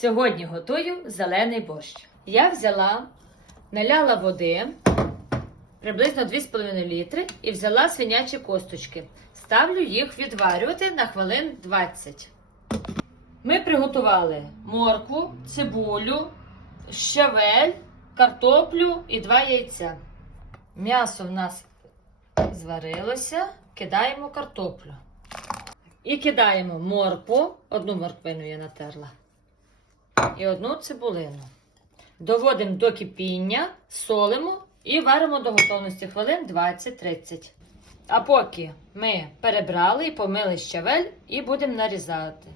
Сьогодні готую зелений борщ. Я взяла, наляла води приблизно 2,5 літри і взяла свинячі косточки. Ставлю їх відварювати на хвилин 20. Ми приготували моркву, цибулю, щавель, картоплю і два яйця. М'ясо в нас зварилося, кидаємо картоплю. І кидаємо моркву, одну морквину я натерла, і одну цибулину. Доводимо до кипіння, солимо і варимо до готовності хвилин 20-30. А поки ми перебрали і помили щавель і будемо нарізати.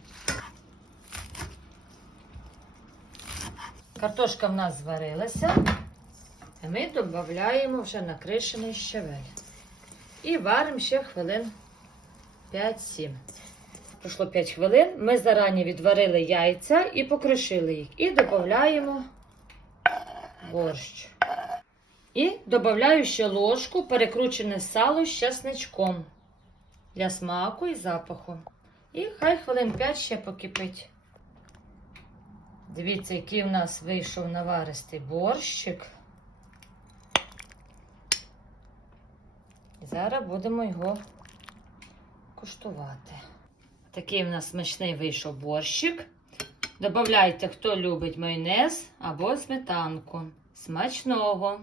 Картошка в нас зварилася. Ми додаємо вже накришений щавель. І варимо ще хвилин 5-7. Пройшло 5 хвилин. Ми зарані відварили яйця і покришили їх. І додаємо борщ. І додаю ще ложку перекручене сало з чесничком для смаку і запаху. І хай хвилин 5 ще покипить. Дивіться, який у нас вийшов наваристий борщик. І зараз будемо його куштувати. Такий у нас смачний вийшов борщик. Добавляйте, хто любить майонез або сметанку. Смачного!